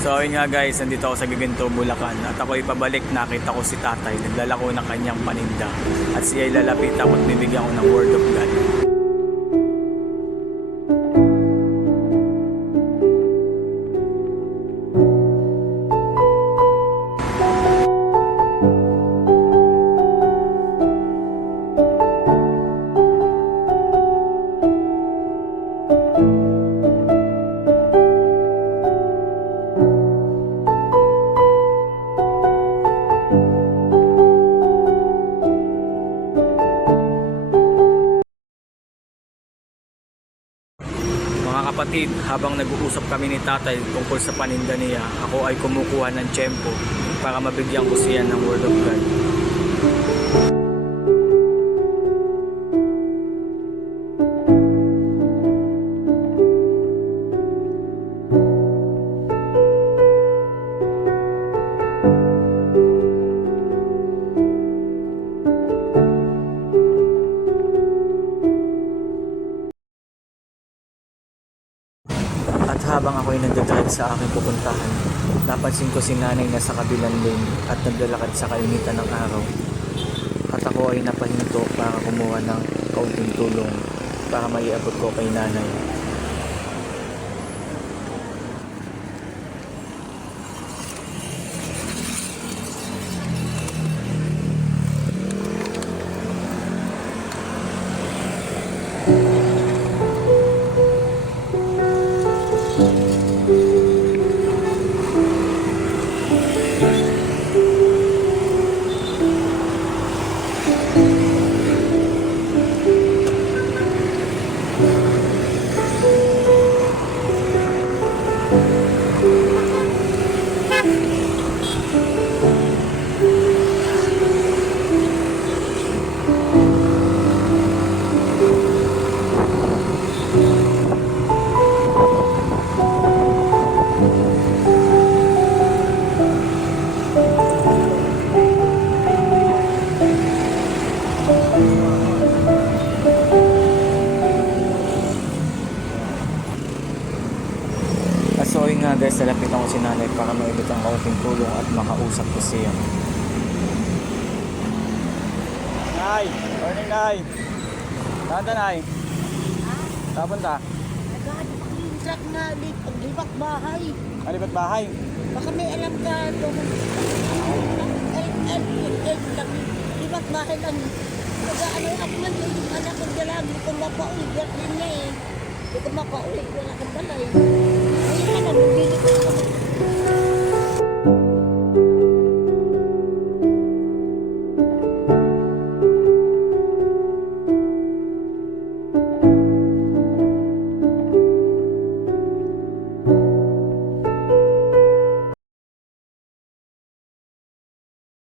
So ayun nga guys, nandito ako sa Giginto, Bulacan at ako'y pabalik, nakita ko si tatay, naglalako ng kanyang paninda at siya'y lalapit ako at bibigyan ko ng word of God. Mga kapatid, habang nag-uusap kami ni tatay tungkol sa paninda niya, ako ay kumukuha ng tiyempo para mabigyan ko siya ng word of God. At habang ako'y nagdadrive sa aking pupuntahan, napansin ko si nanay na sa kabilang lane at naglalakad sa kainitan ng araw. At ako ay napahinto para kumuha ng kaunting tulong para maiabot ko kay nanay. So yun nga guys, nalapitan ko si nanay para maibot ang kaunting tulong at makausap ko siya. Nay! Morning, Nay! Saan ka, Nay? Saan punta? Naghahanap na paglipat bahay. Malipat bahay? Baka may alam ka doon. Lipat bahay lang. Nag-ano ako man yung anak ko dyan lang. Hindi ko mapauwi. Ganyan niya eh. Hindi ko mapauwi. Wala kang balay. Ayun na, bibili ko naman.